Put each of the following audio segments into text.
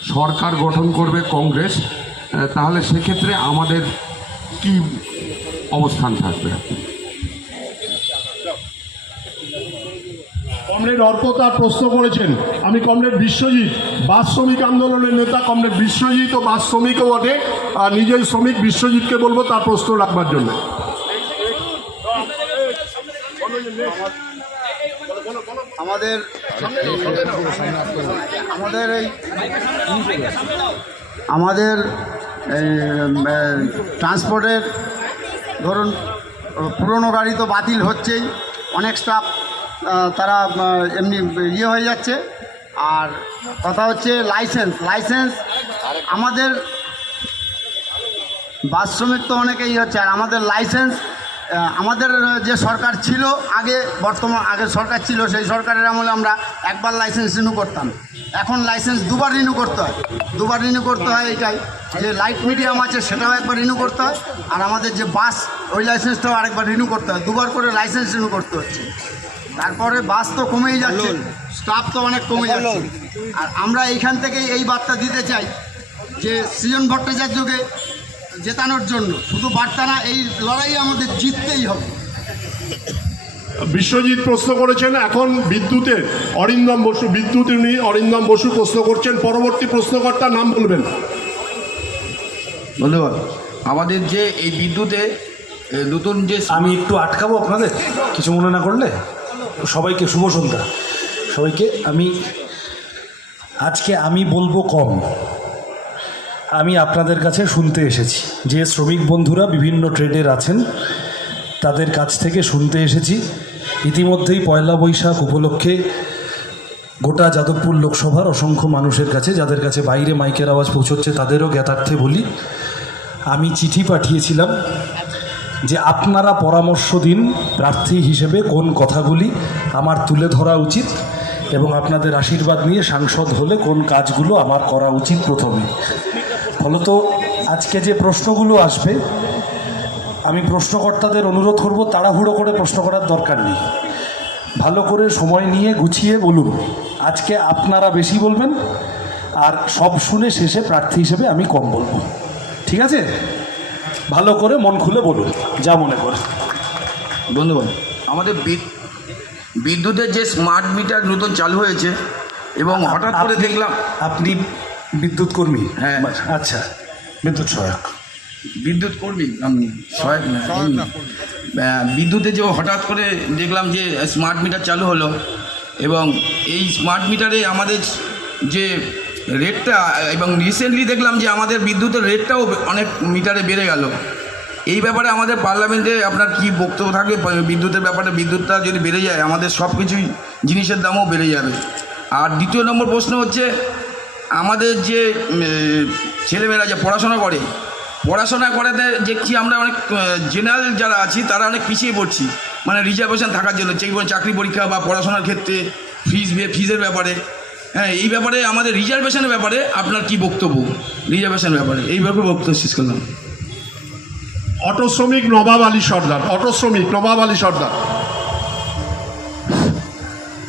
সরকার গঠন করবে কংগ্রেস, তাহলে সেক্ষেত্রে আমাদের কি অবস্থান থাকবে? কমরেড অর্ক তার প্রশ্ন করেছেন। আমি কমরেড বিশ্বজিৎ, বাস শ্রমিক আন্দোলনের নেতা কমরেড বিশ্বজিৎ ও বাস শ্রমিকও বটে, আর নিজেই শ্রমিক বিশ্বজিৎকে বলবো তার প্রশ্ন রাখবার জন্য। আমাদের আমাদের ট্রান্সপোর্টের ধরুন পুরনো গাড়ি তো বাতিল হচ্ছেই, অনেক স্টাফ তারা এমনি ইয়ে হয়ে যাচ্ছে। আর কথা হচ্ছে লাইসেন্স আমাদের বাস শ্রমিক তো অনেকেই হচ্ছে, আর আমাদের লাইসেন্স আমাদের যে সরকার ছিল আগে, আগের সরকার ছিল, সেই সরকারের আমলে আমরা একবার লাইসেন্স রিনিউ করতাম। এখন লাইসেন্স দুবার রিনিউ করতে হয়। এটাই যে লাইট মিডিয়াম আছে সেটাও একবার রিনিউ করতে হয়, আর আমাদের যে বাস ওই লাইসেন্সটাও আরেকবার রিনিউ করতে হয়। দুবার করে লাইসেন্স রিনিউ করতে হচ্ছে। তারপরে বাস তো কমেই যাচ্ছে, স্টাফ তো অনেক কমে যাচ্ছে। আর আমরা এইখান থেকেই এই বার্তা দিতে চাই যে সৃজন ভট্টাচার্যকে জেতানোর জন্য শুধু বার্তা না, এই লড়াই আমাদের জিততেই হবে। বিশ্বজিৎ প্রশ্ন করেছেন এখন বিদ্যুতের অরিন্দম বসু, অরিন্দম বসু প্রশ্ন করছেন। পরবর্তী প্রশ্নকর্তার নাম বলবেন। ধন্যবাদ। আমাদের যে এই বিদ্যুতে নতুন যে আমি একটু আটকাবো আপনাদের, কিছু মনে না করলে। সবাইকে শুভ সন্ধ্যা। সবাইকে আজকে আমি বলবো কম, আমি আপনাদের কাছে শুনতে এসেছি। যে শ্রমিক বন্ধুরা বিভিন্ন ট্রেডের আছেন তাদের কাছ থেকে শুনতে এসেছি। ইতিমধ্যেই পয়লা বৈশাখ উপলক্ষে গোটা যাদবপুর লোকসভার অসংখ্য মানুষের কাছে, যাদের কাছে বাইরে মাইকের আওয়াজ পৌঁছচ্ছে, তাদেরও জ্ঞাতার্থে বলি, আমি চিঠি পাঠিয়েছিলাম যে আপনারা পরামর্শ দিন প্রার্থী হিসেবে কোন কথাগুলি আমার তুলে ধরা উচিত, এবং আপনাদের আশীর্বাদ নিয়ে সাংসদ হলে কোন কাজগুলো আমার করা উচিত প্রথমে। ফলত আজকে যে প্রশ্নগুলো আসবে, আমি প্রশ্নকর্তাদের অনুরোধ করব তাড়াহুড়ো করে প্রশ্ন করার দরকার নেই, ভালো করে সময় নিয়ে গুছিয়ে বলুন। আজকে আপনারা বেশি বলবেন, আর সব শুনে শেষে প্রার্থী হিসেবে আমি কম বলবো। ঠিক আছে? ভালো করে মন খুলে বলুন যা মনে করে। ধন্যবাদ। আমাদের বিদ্যুতের যে স্মার্ট মিটার নতুন চালু হয়েছে, এবং হঠাৎ করে দেখলাম আপনি বিদ্যুৎ কর্মী? হ্যাঁ। আচ্ছা, বিদ্যুৎ সহায়ক। বিদ্যুৎ কর্মী আমি, সহায়ক না। বিদ্যুতে যে হঠাৎ করে দেখলাম যে স্মার্ট মিটার চালু হলো, এবং এই স্মার্ট মিটারে আমাদের যে রেটটা, এবং রিসেন্টলি দেখলাম যে আমাদের বিদ্যুতের রেটটাও অনেক মিটারে বেড়ে গেল। এই ব্যাপারে আমাদের পার্লামেন্টে আপনার কি বক্তব্য থাকবে? বিদ্যুতের ব্যাপারে, বিদ্যুৎটা যদি বেড়ে যায় আমাদের সব কিছুই জিনিসের দামও বেড়ে যাবে। আর দ্বিতীয় নম্বর প্রশ্ন হচ্ছে, আমাদের যে ছেলেমেয়েরা যে পড়াশোনা করাতে দেখছি আমরা অনেক জেনারেল যারা আছি তারা অনেক পিছিয়ে পড়ছি, মানে রিজার্ভেশন থাকার জন্য, চাকরি পরীক্ষা বা পড়াশোনার ক্ষেত্রে ফিজের ব্যাপারে। হ্যাঁ, এই ব্যাপারে আমাদের রিজার্ভেশনের ব্যাপারে আপনার কি বক্তব্য? রিজার্ভেশনের ব্যাপারে এই ব্যাপারে বক্তব্য শেষ করলাম। অটো শ্রমিক নবাব আলী সর্দার।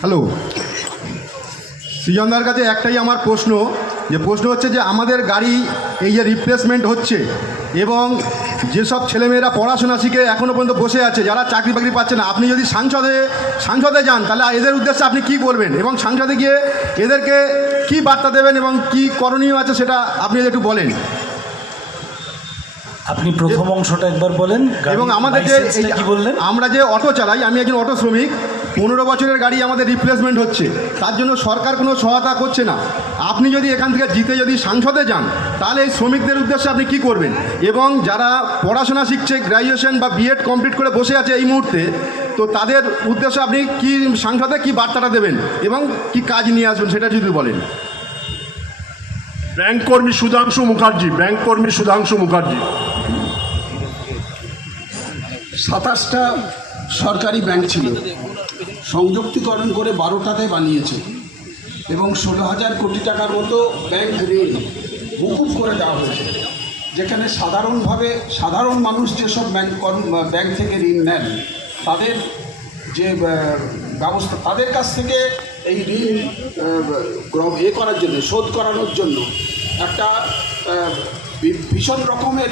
হ্যালো, সৃজনদার কাছে একটাই আমার প্রশ্ন হচ্ছে যে আমাদের গাড়ি এই যে রিপ্লেসমেন্ট হচ্ছে, এবং যেসব ছেলেমেয়েরা পড়াশোনা শিখে এখনও পর্যন্ত বসে আছে, যারা চাকরি বাকরি পাচ্ছে না, আপনি যদি সাংসদে যান তাহলে এদের উদ্দেশ্যে আপনি কি বলবেন, এবং সাংসদে গিয়ে এদেরকে কি বার্তা দেবেন এবং কি করণীয় আছে সেটা আপনি একটু বলেন। আপনি প্রথম অংশটা একবার বলেন। এবং আমাদের যে কি বললেন? আমরা যে অটো চালাই, আমি একজন অটো শ্রমিক, 15 বছরের গাড়ি আমাদের রিপ্লেসমেন্ট হচ্ছে, তার জন্য সরকার কোনো সহায়তা করছে না। আপনি যদি এখান থেকে জিতে যদি সাংসদে যান তাহলে এই শ্রমিকদের উদ্দেশ্যে আপনি কি করবেন, এবং যারা পড়াশোনা শিখছে, গ্র্যাজুয়েশন বা বিএড কমপ্লিট করে বসে আছে এই মুহূর্তে, তো তাদের উদ্দেশ্যে আপনি কি সাংসদে কি বার্তাটা দেবেন এবং কি কাজ নিয়ে আসবেন সেটা যদি বলেন। ব্যাংক কর্মী সুধাংশু মুখার্জি। 27টা সরকারি ব্যাংক ছিল, সংযুক্তিকরণ করে 12টাতে বানিয়েছে, এবং 16,000 কোটি টাকার মতো ব্যাংক ঋণ মকুব করে দেওয়া হয়েছে, যেখানে সাধারণ মানুষ যেসব ব্যাংক থেকে ঋণ নেন তাদের যে ব্যবস্থা, তাদের কাছ থেকে এই ঋণ করার জন্য, শোধ করানোর জন্য একটা ভীষণ রকমের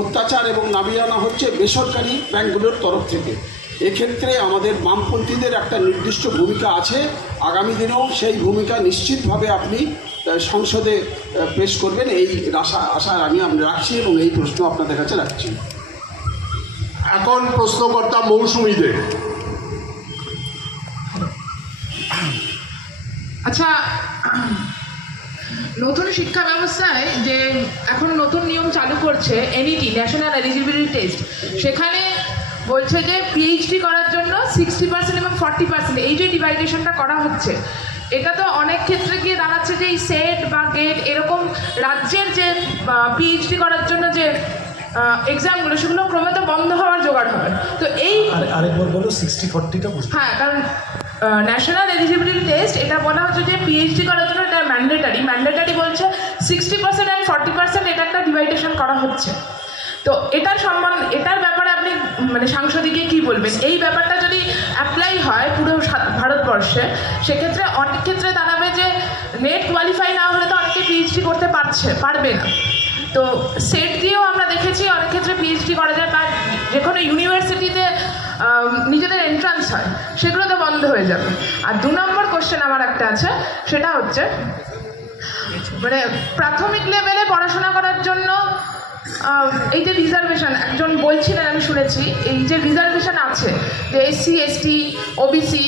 অত্যাচার এবং নামিয়ে হচ্ছে বেসরকারি ব্যাংকগুলোর তরফ থেকে। এক্ষেত্রে আমাদের বামপন্থীদের একটা নির্দিষ্ট ভূমিকা আছে, আগামী দিনেও সেই ভূমিকা নিশ্চিতভাবে আপনি সংসদে পেশ করবেন, এই আশা আমি রাখছি এবং এই প্রশ্ন আপনাদের কাছে রাখছি। এখন প্রশ্নকর্তা মৌসুমী দে। আচ্ছা, নতুন শিক্ষা ব্যবস্থায় যে এখন নতুন নিয়ম চালু করছে এনইটি, ন্যাশনাল এলিজিবিলিটি টেস্ট, সেখানে বলছে যে পিএইচডি করার জন্য 60% এবং 40% এই যে ডিভাইডেশনটা করা হচ্ছে, এটা তো অনেক ক্ষেত্রে গিয়ে দাঁড়াচ্ছে যে এই সেট বা গেট এরকম রাজ্যের যে পিএইচডি করার জন্য যে এক্সামগুলো সেগুলো ক্রমে বন্ধ হওয়ার জোগাড় হবে। তো এই আরেকবার বলো 60-40টা বুঝতে। হ্যাঁ, কারণ ন্যাশনাল এলিজিবিলিটি টেস্ট এটা বলা হচ্ছে যে পিএইচডি করার জন্য এটা ম্যান্ডেটারি বলছে 60% আর 40% এটা একটা ডিভাইডেশন করা হচ্ছে। তো এটার ব্যাপারে আপনি মানে সাংসদিকে কি বলবেন? এই ব্যাপারটা যদি অ্যাপ্লাই হয় পুরো ভারতবর্ষে, সেক্ষেত্রে অনেক ক্ষেত্রে দাঁড়াবে যে নেট কোয়ালিফাই না হলে তো অনেকে পিএইচডি করতে পারবে না। তো সেট দিয়েও আমরা দেখেছি অনেক ক্ষেত্রে পিএইচডি করা যায়, বা যে কোনো ইউনিভার্সিটিতে নিজেদের এন্ট্রান্স হয়, সেগুলো তো বন্ধ হয়ে যাবে। আর 2 নম্বর কোশ্চেন আমার একটা আছে, সেটা হচ্ছে মানে প্রাথমিক লেভেলে পড়াশোনা করার জন্য এই যে রিজার্ভেশন, একজন বলছিলেন আমি শুনেছি, এই যে রিজার্ভেশন আছে যে এসসি এসটি ওবিসি,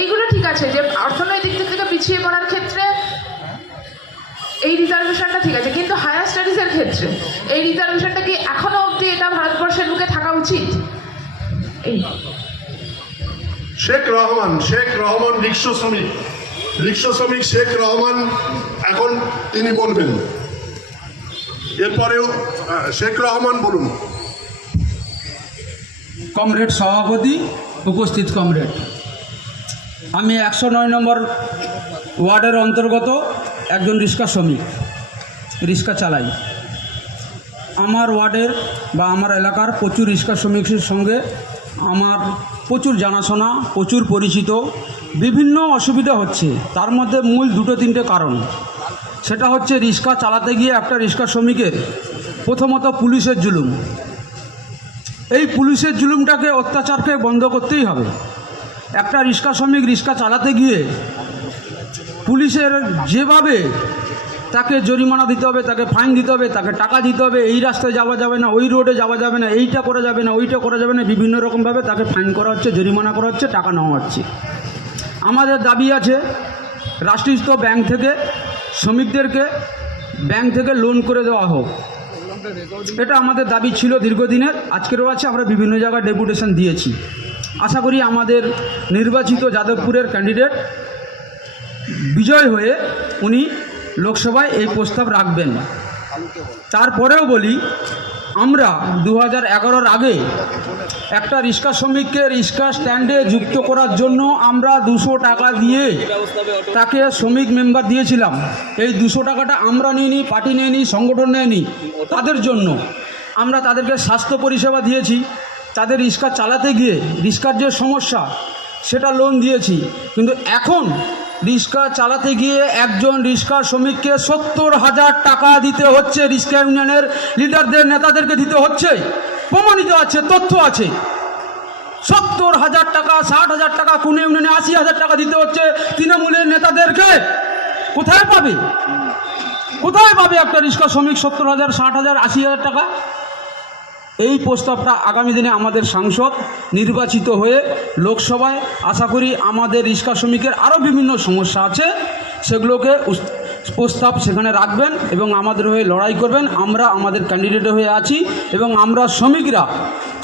এইগুলো ঠিক আছে যে অর্থনৈতিক দিক থেকে পিছিয়ে পড়ার ক্ষেত্রে এই রিজার্ভেশনটা ঠিক আছে, কিন্তু হায়ার স্টাডিজের ক্ষেত্রে এই রিজার্ভেশনটা কি এখনো অবধি এটা ভারতবর্ষের বুকে থাকা উচিত? এই শেখ রহমান রিক্সা শ্রমিক শেখ রহমান এখন তিনি বলবেন, এরপরেও শেখ রহমান বলুন। কমরেড সভাপতি, উপস্থিত কমরেড, আমি 109 নম্বর ওয়ার্ডের অন্তর্গত একজন রিক্সা শ্রমিক, রিক্সা চালাই। আমার ওয়ার্ডের বা আমার এলাকার প্রচুর রিক্সা শ্রমিকের সঙ্গে আমার প্রচুর জানাশোনা, প্রচুর পরিচিত, বিভিন্ন অসুবিধা হচ্ছে। তার মধ্যে মূল 2-3টে কারণ। সেটা হচ্ছে রিক্সা চালাতে গিয়ে একটা রিক্সা শ্রমিকের প্রথমত পুলিশের জুলুম। এই পুলিশের জুলুমটাকে, অত্যাচারকে বন্ধ করতেই হবে। একটা রিক্সা শ্রমিক রিক্সা চালাতে গিয়ে পুলিশের যেভাবে তাকে জরিমানা দিতে হবে, তাকে ফাইন দিতে হবে, তাকে টাকা দিতে হবে, এই রাস্তায় যাওয়া যাবে না, ওই রোডে যাওয়া যাবে না, এইটা করা যাবে না, ওইটা করা যাবে না, বিভিন্ন রকমভাবে তাকে ফাইন করা হচ্ছে, জরিমানা করা হচ্ছে, টাকা নেওয়া হচ্ছে। আমাদের দাবি আছে রাষ্ট্রায়ত্ত ব্যাংক থেকে শ্রমিকদেরকে ব্যাংক থেকে লোন করে দেওয়া হোক। এটা আমাদের দাবি ছিল দীর্ঘদিনের, আজকেরও আছে। আমরা বিভিন্ন জায়গায় ডেপুটেশন দিয়েছি। আশা করি আমাদের নির্বাচিত যাদবপুরের ক্যান্ডিডেট বিজয় হয়ে উনি লোকসভায় এই প্রস্তাব রাখবেন। তারপরেও বলি, আমরা 2011-র আগে একটা রিক্সা শ্রমিককে রিক্সা স্ট্যান্ডে যুক্ত করার জন্য আমরা 200 টাকা দিয়ে তাকে শ্রমিক মেম্বার দিয়েছিলাম। এই 200 টাকাটা আমরা নিইনি, পার্টি নেয়নি, সংগঠন নেয়নি, তাদের জন্য। আমরা তাদেরকে স্বাস্থ্য পরিষেবা দিয়েছি, তাদের রিক্সা চালাতে গিয়ে রিক্সার যে সমস্যা সেটা লোন দিয়েছি। কিন্তু এখন রিক্সা চালাতে গিয়ে একজন রিক্সা শ্রমিককে 70,000 টাকা দিতে হচ্ছে, রিক্সা ইউনিয়নের লিডারদের, নেতাদেরকে দিতে হচ্ছে। প্রমাণিত আছে, তথ্য আছে। 70,000 টাকা, 60,000 টাকা, কোন ইউনিয়নে 80,000 টাকা দিতে হচ্ছে তৃণমূলের নেতাদেরকে। কোথায় পাবে একটা রিক্সা শ্রমিক 70,000, 60,000, 80,000 টাকা? এই প্রস্তাবটা আগামী দিনে আমাদের সাংসদ নির্বাচিত হয়ে লোকসভায়, আশা করি আমাদের রিক্সা শ্রমিকের আরও বিভিন্ন সমস্যা আছে, সেগুলোকে প্রস্তাব সেখানে রাখবেন এবং আমাদের হয়ে লড়াই করবেন। আমরা আমাদের ক্যান্ডিডেট হয়ে আছি এবং আমরা শ্রমিকরা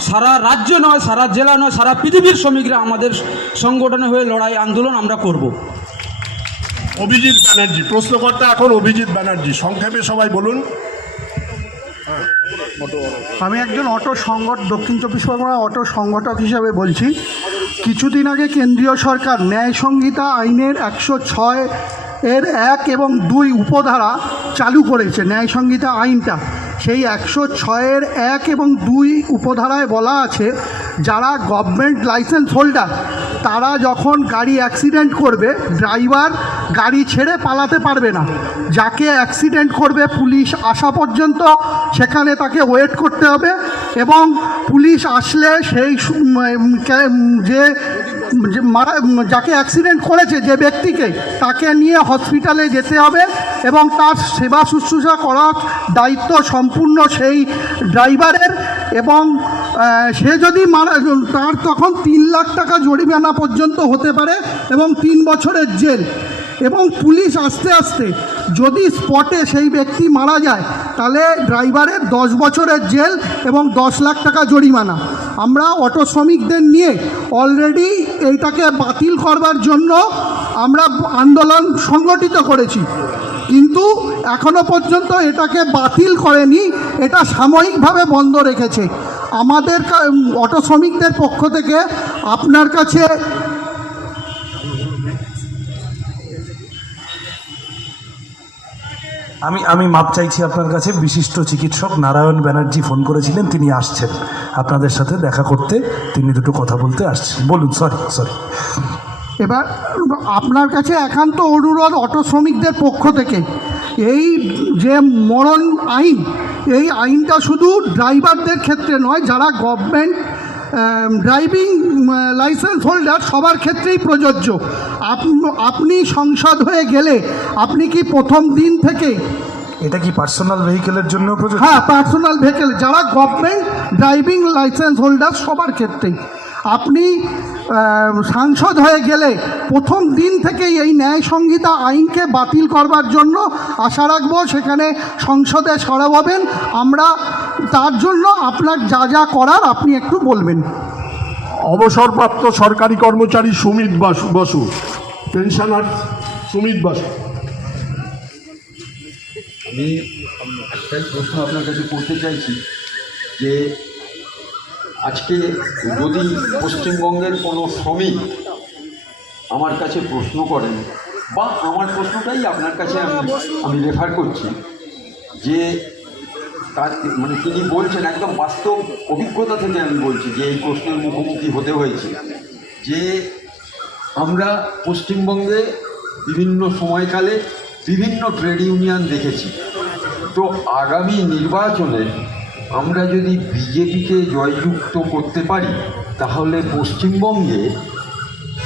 সারা রাজ্য নয়, সারা জেলা নয়, সারা পৃথিবীর শ্রমিকরা আমাদের সংগঠনে হয়ে লড়াই আন্দোলন আমরা করব। অভিজিৎ ব্যানার্জি, প্রশ্নকর্তা এখন অভিজিৎ ব্যানার্জি, সংক্ষেপে সবাই বলুন। আমি একজন দক্ষিণ 24 পরগনা অটো সংগঠক হিসাবে বলছি। কিছুদিন আগে কেন্দ্রীয় সরকার ন্যায় সংহিতা আইনের 106-এর 1 এবং 2 উপধারা চালু করেছে, ন্যায় সংহিতা আইনটা। সেই 106-এর 1 এবং 2 উপধারায় বলা আছে, যারা গভর্নমেন্ট লাইসেন্স হোল্ডার তারা যখন গাড়ি অ্যাক্সিডেন্ট করবে ড্রাইভার গাড়ি ছেড়ে পালাতে পারবে না। যাকে অ্যাক্সিডেন্ট করবে পুলিশ আসা পর্যন্ত সেখানে তাকে ওয়েট করতে হবে, এবং পুলিশ আসলে সেই যাকে অ্যাক্সিডেন্ট করেছে যে ব্যক্তিকে, তাকে নিয়ে হসপিটালে যেতে হবে এবং তার সেবা শুশ্রূষা করার দায়িত্ব সম্পূর্ণ সেই ড্রাইভারের। এবং সে যদি তার তখন 3 লাখ টাকা জরিমানা পর্যন্ত হতে পারে এবং 3 বছরের জেল। এবং পুলিশ আস্তে আস্তে যদি স্পটে সেই ব্যক্তি মারা যায় তাহলে ড্রাইভারের 10 বছরের জেল এবং 10 লাখ টাকা জরিমানা। আমরা অটো শ্রমিকদের নিয়ে অলরেডি এইটাকে বাতিল করবার জন্য আমরা আন্দোলন সংগঠিত করেছি, কিন্তু এখনো পর্যন্ত এটাকে বাতিল করেনি, এটা সাময়িকভাবে বন্ধ রেখেছে। আমাদের অটো শ্রমিকদের পক্ষ থেকে আপনার কাছে আমি মাপ চাইছি আপনার কাছে। বিশিষ্ট চিকিৎসক নারায়ণ ব্যানার্জি ফোন করেছিলেন, তিনি আসছেন আপনাদের সাথে দেখা করতে, তিনি দুটো কথা বলতে আসছেন। বলুন। সরি। এবার আপনার কাছে একান্ত অনুরোধ অটো শ্রমিকদের পক্ষ থেকে, এই যে মরণ আইন, এই আইনটা শুধু ড্রাইভারদের ক্ষেত্রে নয়, যারা গভর্নমেন্ট ড্রাইভিং লাইসেন্স হোল্ডার সবার ক্ষেত্রেই প্রযোজ্য। আপনি সংসদ হয়ে গেলে আপনি কি প্রথম দিন থেকে, এটা কি পার্সোনাল ভেহিকেলের জন্য প্রযোজ্য? হ্যাঁ, পার্সোনাল ভেহিকেল যারা গভর্নমেন্ট ড্রাইভিং লাইসেন্স হোল্ডার সবার ক্ষেত্রেই আপনি সাংসদ হয়ে গেলে প্রথম দিন থেকেই এই ন্যায় সংহিতা আইনকে বাতিল করবার জন্য আশা রাখবো। সেখানে সংসদে সরব হবেন, আমরা তার জন্য আপনার যা যা করার আপনি একটু বলবেন। অবসরপ্রাপ্ত সরকারি কর্মচারী সুমিত বসু, পেনশনার সুমিত বসু। আমি একটাই প্রশ্ন আপনার কাছে করতে চাইছি যে আজকে যদি পশ্চিমবঙ্গের কোনো শ্রমিক আমার কাছে প্রশ্ন করেন, বা আমার প্রশ্নটাই আপনার কাছে আমি রেফার করছি, যে তার মানে তিনি বলছেন একদম বাস্তব অভিজ্ঞতা থেকে আমি বলছি যে এই প্রশ্নের মুখোমুখি হতে হয়েছে, যে আমরা পশ্চিমবঙ্গে বিভিন্ন সময়কালে বিভিন্ন ট্রেড ইউনিয়ন দেখেছি। তো আগামী নির্বাচনে আমরা যদি বিজেপিকে জয়যুক্ত করতে পারি তাহলে পশ্চিমবঙ্গে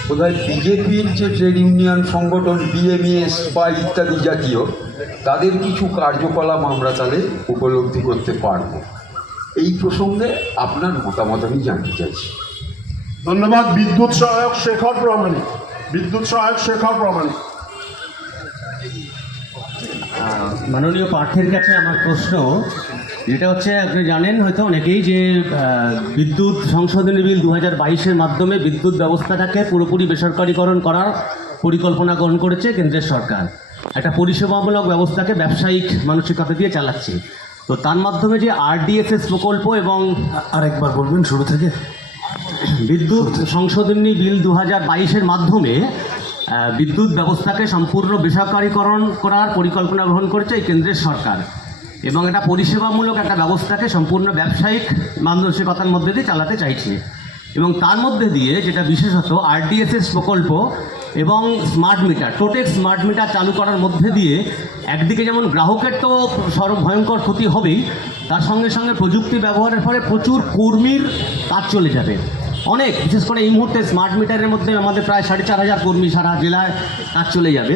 বোধহয় বিজেপির যে ট্রেড ইউনিয়ন সংগঠন বিএমএস বা ইত্যাদি জাতীয়, তাদের কিছু কার্যকলাপ আমরা তাহলে উপলব্ধি করতে পারব। এই প্রসঙ্গে আপনার মতামত আমি জানতে চাইছি। ধন্যবাদ। বিদ্যুৎ সহায়ক শেখর প্রামাণিক। মাননীয় পার্থের কাছে আমার প্রশ্ন, যেটা হচ্ছে আপনি জানেন হয়তো অনেকেই যে বিদ্যুৎ সংশোধনী বিল 2022-এর মাধ্যমে বিদ্যুৎ ব্যবস্থাটাকে পুরোপুরি বেসরকারীকরণ করার পরিকল্পনা গ্রহণ করেছে কেন্দ্রের সরকার। একটা পরিষেবামূলক ব্যবস্থাকে ব্যবসায়িক মানসিকতা দিয়ে চালাচ্ছে। তো তার মাধ্যমে যে RDSS প্রকল্প এবং আরেকবার বলবেন শুরু থেকে। বিদ্যুৎ সংশোধনী বিল 2022-এর মাধ্যমে বিদ্যুৎ ব্যবস্থাকে সম্পূর্ণ বেসরকারীকরণ করার পরিকল্পনা গ্রহণ করেছে এই কেন্দ্রের সরকার, এবং এটা পরিষেবামূলক একটা ব্যবস্থাকে সম্পূর্ণ ব্যবসায়িক মানসিকতার মধ্যে দিয়ে চালাতে চাইছে। এবং তার মধ্যে দিয়ে যেটা বিশেষত RDSS প্রকল্প এবং smart meter, TOTEX smart meter চালু করার মধ্যে দিয়ে একদিকে যেমন গ্রাহকের তো ভয়ঙ্কর ক্ষতি হবেই, তার সঙ্গে সঙ্গে প্রযুক্তি ব্যবহারের ফলে প্রচুর কর্মীর কাজ চলে যাবে। অনেক, বিশেষ করে এই মুহূর্তে স্মার্ট মিটারের মধ্যে আমাদের প্রায় 4,500 কর্মী সারা জেলায় কাজ চলে যাবে।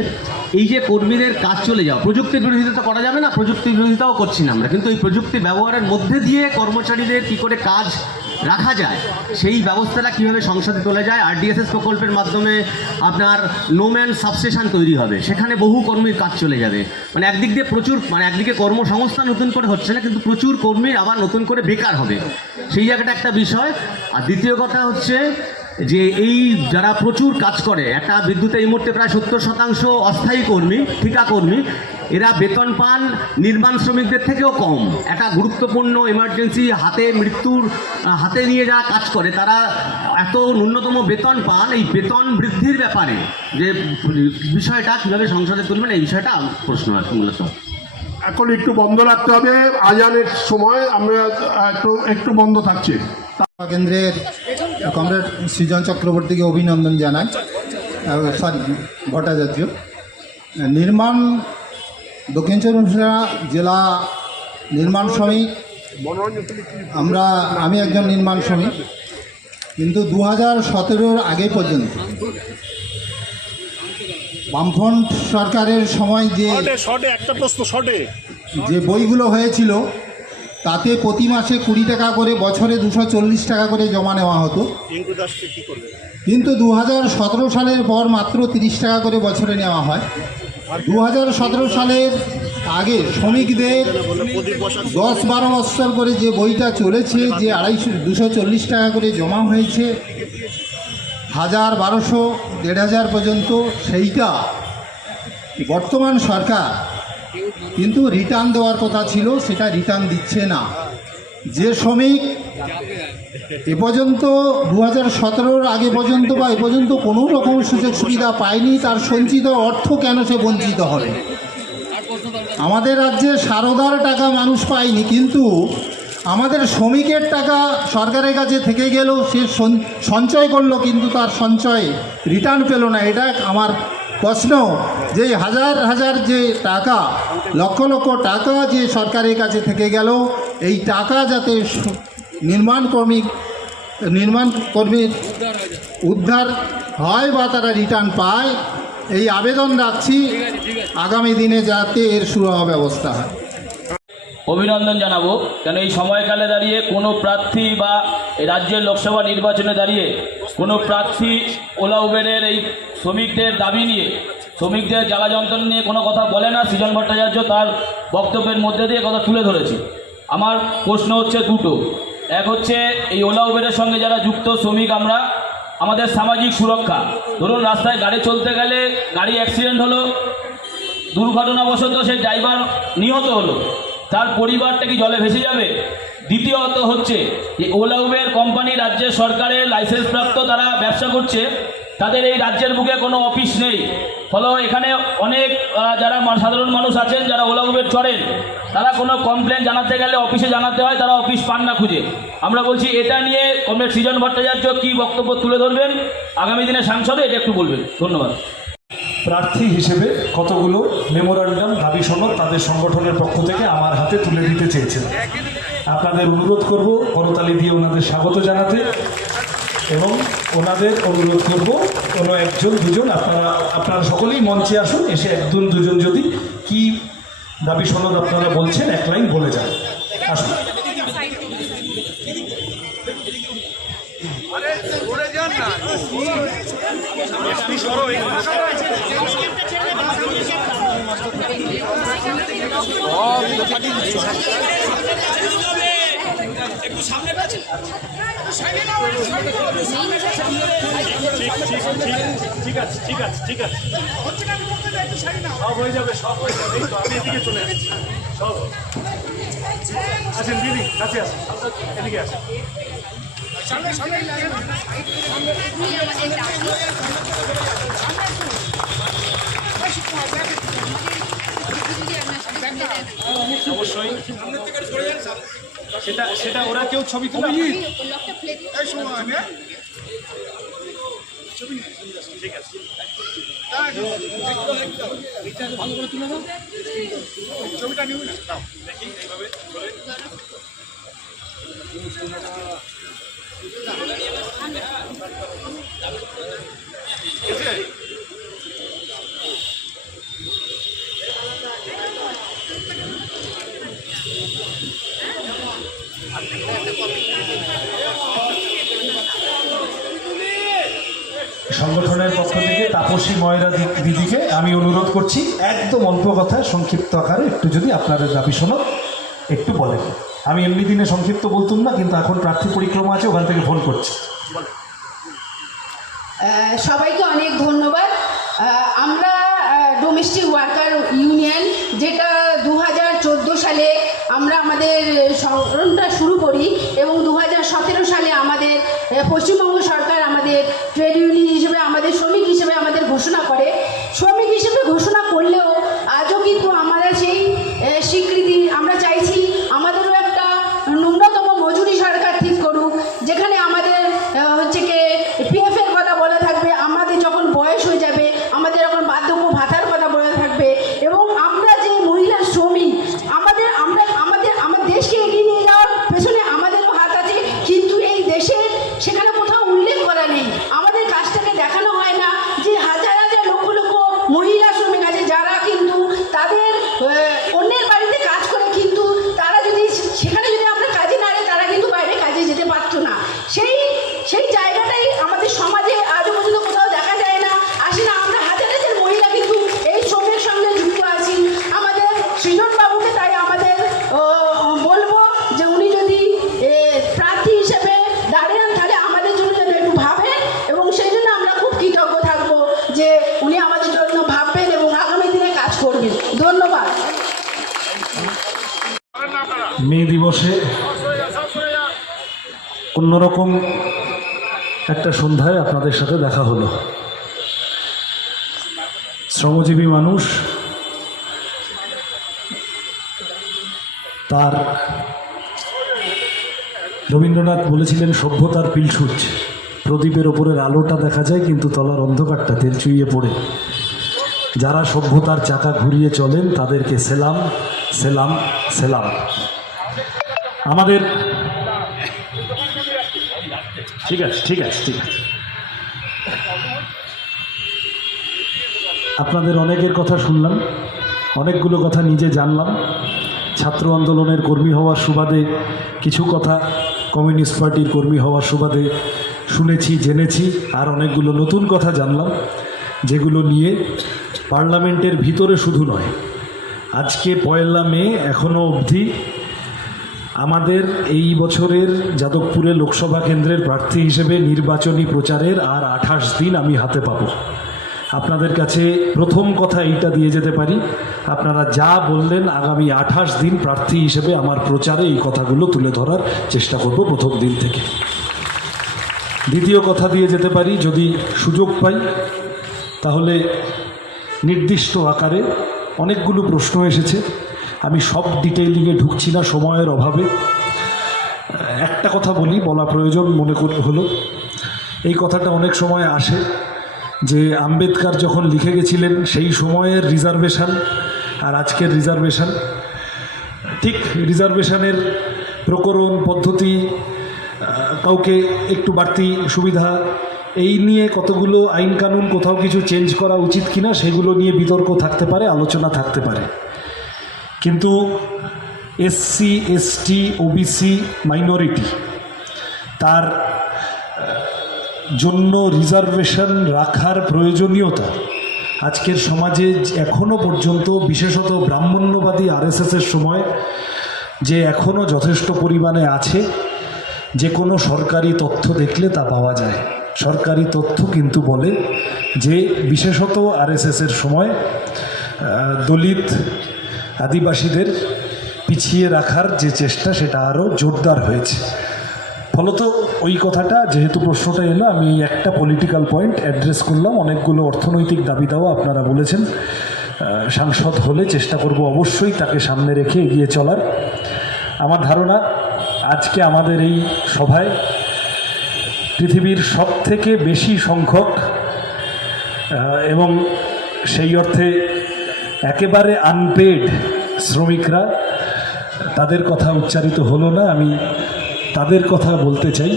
এই যে কর্মীদের কাজ চলে যাওয়া, প্রযুক্তির বিরোধিতা তো করা যাবে না, প্রযুক্তির বিরোধিতাও করছি না আমরা, কিন্তু এই প্রযুক্তি ব্যবহারের মধ্যে দিয়ে কর্মচারীদের কী করে কাজ রাখা যায় সেই ব্যবস্থাটা কীভাবে সংসদে তোলা যায়। RDSS প্রকল্পের মাধ্যমে আপনার নোম্যান সাবস্টেশন তৈরি হবে, সেখানে বহু কর্মীর কাজ চলে যাবে। মানে একদিক দিয়ে প্রচুর, মানে একদিকে কর্মসংস্থান নতুন করে হচ্ছে না, কিন্তু প্রচুর কর্মীর আবার নতুন করে বেকার হবে, সেই জায়গাটা একটা বিষয়। আর দ্বিতীয় কথা হচ্ছে যে এই যারা প্রচুর কাজ করে, একটা বিদ্যুতে এই মুহূর্তে প্রায় 70% অস্থায়ী কর্মী, ঠিকা কর্মী, এরা বেতন পান নির্মাণ শ্রমিকদের থেকেও কম। একটা গুরুত্বপূর্ণ এমার্জেন্সি মৃত্যুর হাতে নিয়ে যারা কাজ করে তারা এত ন্যূনতম বেতন পান। এই বেতন বৃদ্ধির ব্যাপারে যে বিষয়টা কীভাবে সংসদে তুলবেন, এই বিষয়টা প্রশ্ন আছে মূলত। এখন একটু বন্ধ রাখতে হবে, আজানের সময় আমরা একটু বন্ধ থাকছে। কেন্দ্রের কমরেড সৃজন চক্রবর্তীকে অভিনন্দন জানাই, সরি ভট্টাচার্য। নির্মাণ দক্ষিণ চব্বিশ পরগনা জেলা নির্মাণ শ্রমিক, আমি একজন নির্মাণ শ্রমিক, কিন্তু 2017-র আগে পর্যন্ত বামফ্রন্ট সরকারের সময় যে বইগুলো হয়েছিল তাতে প্রতি মাসে 20 টাকা করে, বছরে 240 টাকা করে জমা নেওয়া হতো, কিন্তু 2017 সালের পর মাত্র 30 টাকা করে বছরে নেওয়া হয়। 2017 সালের আগে শ্রমিকদের 10-12 বছর করে যে বইটা চলেছে, যে 240 টাকা করে জমা হয়েছে 1000, 1200, 1500 পর্যন্ত, সেইটা বর্তমান সরকার কিন্তু রিটার্ন দেওয়ার কথা ছিল, সেটা রিটার্ন দিচ্ছে না। যে শ্রমিক এ পর্যন্ত 2017-র আগে পর্যন্ত বা এ পর্যন্ত কোনো রকম সুযোগ সুবিধা পায়নি, তার সঞ্চিত অর্থ কেন সে বঞ্চিত হবে? আমাদের রাজ্যে সারদার টাকা মানুষ পায়নি, কিন্তু আমাদের শ্রমিকের টাকা সরকারের কাছে থেকে গেলেও সে সঞ্চয় করলো, কিন্তু তার সঞ্চয় রিটার্ন পেল না। এটা আমার প্রশ্ন, যে হাজার হাজার যে টাকা, লক্ষ লক্ষ টাকা যে সরকারের কাছে থেকে গেল, এই টাকা যাতে নির্মাণ কর্মীর উদ্ধার হয় বা তারা রিটার্ন পায়, এই আবেদন রাখছি আগামী দিনে যাতে এর সুরাহা ব্যবস্থা হয়। অভিনন্দন জানাবো, কেন এই সময়কালে দাঁড়িয়ে কোনো প্রার্থী বা রাজ্যের লোকসভা নির্বাচনে দাঁড়িয়ে কোনো প্রার্থী ওলা উবেরের এই শ্রমিকদের দাবি নিয়ে, শ্রমিকদের জ্বালা যন্ত্রণা নিয়ে কোনো কথা বলে না। সৃজন ভট্টাচার্য তার বক্তব্যের মধ্যে দিয়ে কথা তুলে ধরেছে। আমার প্রশ্ন হচ্ছে দুটো। এক হচ্ছে, এই ওলা উবেরের সঙ্গে যারা যুক্ত শ্রমিক আমরা, আমাদের সামাজিক সুরক্ষা, ধরুন রাস্তায় গাড়ি চলতে গেলে গাড়ি অ্যাক্সিডেন্ট হলো, দুর্ঘটনাবশত সেই ড্রাইভার নিহত হলো, তার পরিবারটা কি জলে ভেসে যাবে? দ্বিতীয়ত হচ্ছে, এই ওলা উবের কোম্পানি রাজ্যের সরকারের লাইসেন্সপ্রাপ্ত, তারা ব্যবসা করছে, তাদের এই রাজ্যের বুকে কোনো অফিস নেই। ফলে এখানে অনেক যারা সাধারণ মানুষ আছেন যারা ওলা উবের চড়েন, তারা কোনো কমপ্লেন জানাতে গেলে অফিসে জানাতে হয়, তারা অফিস পান না খুঁজে। আমরা বলছি এটা নিয়ে কমরেড সৃজন ভট্টাচার্য কী বক্তব্য তুলে ধরবেন আগামী দিনে সাংসদে, এটা একটু বলবেন। ধন্যবাদ। প্রার্থী হিসেবে কতগুলো মেমোরান্ডাম, দাবি সনদ তাদের সংগঠনের পক্ষ থেকে আমার হাতে তুলে দিতে চেয়েছেন। আপনাদের অনুরোধ করব করতালি দিয়ে ওনাদের স্বাগত জানাতে, এবং ওনাদের অনুরোধ করব কোনো একজন দুজন, আপনারা সকলেই মঞ্চে আসুন, এসে একজন দুজন যদি কি দাবি সনদ আপনারা বলছেন এক লাইন বলে যান। আসুন। একটু সামনে পেয়েছেন, ঠিক আছে ঠিক আছে ঠিক আছে, সব হয়ে যাবে, সব হয়ে যাবে। আমি এদিকে চলে যাচ্ছি, সব আছেন দিদি, কাছে আসেন, এদিকে আসেন। অবশ্যই সেটা ওরা কেউ ছবি তুলে ঠিক আছে, ভালো করে তুলে দাও ছবিটা, নিব না দেখি এইভাবে সংগঠনের পক্ষ থেকে তাপসী ময়রা দিদিকে আমি অনুরোধ করছি, একদম অল্প কথায় সংক্ষিপ্ত আকারে একটু যদি আপনাদের দাবি সনদ একটু বলেন। আমি এমনি দিনে সংক্ষিপ্ত বলতুম না, কিন্তু এখন প্রার্থী পরিক্রমা আছে, ওখান থেকে ফোন করছি। সবাইকে অনেক ধন্যবাদ। আমরা ডোমেস্টিক ওয়ার্কার ইউনিয়ন, যেটা 2014 সালে আমরা আমাদের সংগঠনটা শুরু করি, এবং 2017 সালে আমাদের পশ্চিমবঙ্গ সরকার আমাদের ট্রেড ইউনিয়ন হিসেবে, আমাদের শ্রমিক হিসেবে আমাদের ঘোষণা করে। শ্রমিক হিসেবে ঘোষণা করলেও আজও কিন্তু আমরা সেই স্বীকৃতি আমরা চাইছি, আমাদেরও একটা ন্যূনতম মজুরি সরকার ঠিক করুক, যেখানে আমাদের হচ্ছে ধন্যবাদ। মে দিবসে অন্যরকম একটা সন্ধ্যায় আপনাদের সাথে দেখা হলো। শ্রমজীবী মানুষ তার রবীন্দ্রনাথ বলেছিলেন সভ্যতার পিলসুচ, প্রদীপের ওপরের আলোটা দেখা যায় কিন্তু তলার অন্ধকারটা তেল চুইয়ে পড়ে। যারা সভ্যতার চাকা ঘুরিয়ে চলেন তাদেরকে সেলাম সেলাম সেলাম। আমাদের ঠিক আছে ঠিক আছে ঠিক আছে, আপনাদের অনেকের কথা শুনলাম, অনেকগুলো কথা নিজে জানলাম। ছাত্র আন্দোলনের কর্মী হওয়ার সুবাদে কিছু কথা, কমিউনিস্ট পার্টির কর্মী হওয়ার সুবাদে শুনেছি, জেনেছি, আর অনেকগুলো নতুন কথা জানলাম, যেগুলো নিয়ে পার্লামেন্টের ভিতরে শুধু নয়, আজকে 1 মে এখনও অবধি আমাদের এই বছরের যাদবপুরে লোকসভা কেন্দ্রের প্রার্থী হিসেবে নির্বাচনী প্রচারের আর 28 দিন আমি হাতে পাবো। আপনাদের কাছে প্রথম কথা এইটা দিয়ে যেতে পারি, আপনারা যা বললেন আগামী 28 দিন প্রার্থী হিসেবে আমার প্রচারে এই কথাগুলো তুলে ধরার চেষ্টা করব প্রথম দিন থেকে। দ্বিতীয় কথা দিয়ে যেতে পারি, যদি সুযোগ পাই তাহলে নির্দিষ্ট আকারে অনেকগুলো প্রশ্ন এসেছে, আমি সব ডিটেইলিংয়ে ঢুকছি না সময়ের অভাবে। একটা কথা বলা প্রয়োজন মনে হলো, এই কথাটা অনেক সময় আসে যে আম্বেদকর যখন লিখে গেছিলেন সেই সময়ের রিজার্ভেশন আর আজকের রিজার্ভেশন, ঠিক রিজার্ভেশনের প্রকরণ পদ্ধতি, কাউকে একটু বাড়তি সুবিধা, এই নিয়ে কতগুলো আইন কানুন কোথাও কিছু চেঞ্জ করা উচিত কিনা সেগুলো নিয়ে বিতর্ক থাকতে পারে, আলোচনা থাকতে পারে। কিন্তু এসসি এসটি ওবিসি মাইনরিটি, তার জন্য রিজার্ভেশন রাখার প্রয়োজনীয়তা আজকের সমাজে এখনও পর্যন্ত, বিশেষত ব্রাহ্মণ্যবাদী আরএসএসের সময় যে এখনও যথেষ্ট পরিমাণে আছে, যে কোনো সরকারি তথ্য দেখলে তা পাওয়া যায়। সরকারি তথ্য কিন্তু বলে যে বিশেষত আরএসএসের সময় দলিত আদিবাসীদের পিছিয়ে রাখার যে চেষ্টা সেটা আরও জোরদার হয়েছে। ফলত ওই কথাটা, যেহেতু প্রশ্নটা এলো, আমি একটা পলিটিক্যাল পয়েন্ট অ্যাড্রেস করলাম। অনেকগুলো অর্থনৈতিক দাবি দাওয়া আপনারা বলেছেন, সাংসদ হলে চেষ্টা করব অবশ্যই তাকে সামনে রেখে এগিয়ে চলার। আমার ধারণা আজকে আমাদের এই সভায় পৃথিবীর সবথেকে বেশি সংখ্যক এবং সেই অর্থে একেবারে আনপেড শ্রমিকরা, তাদের কথা উচ্চারিত হলো না, আমি তাদের কথা বলতে চাই।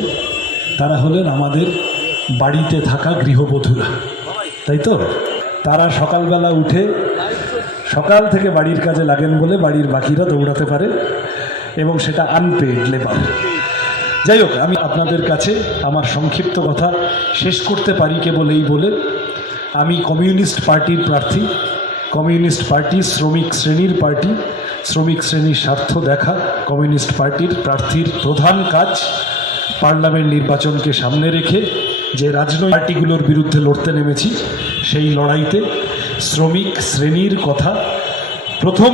তারা হলেন আমাদের বাড়িতে থাকা গৃহবধূরা, তাই তো? তারা সকালবেলা উঠে সকাল থেকে বাড়ির কাজে লাগেন বলে বাড়ির বাকিরা দৌড়াতে পারে, এবং সেটা আনপেড লেবার। যাই হোক, আমি আপনাদের কাছে আমার সংক্ষিপ্ত কথা শেষ করতে পারি কেবল এই বলে, আমি কমিউনিস্ট পার্টির প্রার্থী। কমিউনিস্ট পার্টি শ্রমিক শ্রেণীর পার্টি, শ্রমিক শ্রেণীর স্বার্থ দেখা কমিউনিস্ট পার্টির প্রার্থীর প্রধান কাজ। পার্লামেন্ট নির্বাচনকে সামনে রেখে যে রাজনৈতিক পার্টিগুলোর বিরুদ্ধে লড়তে নেমেছি, সেই লড়াইতে শ্রমিক শ্রেণীর কথা প্রথম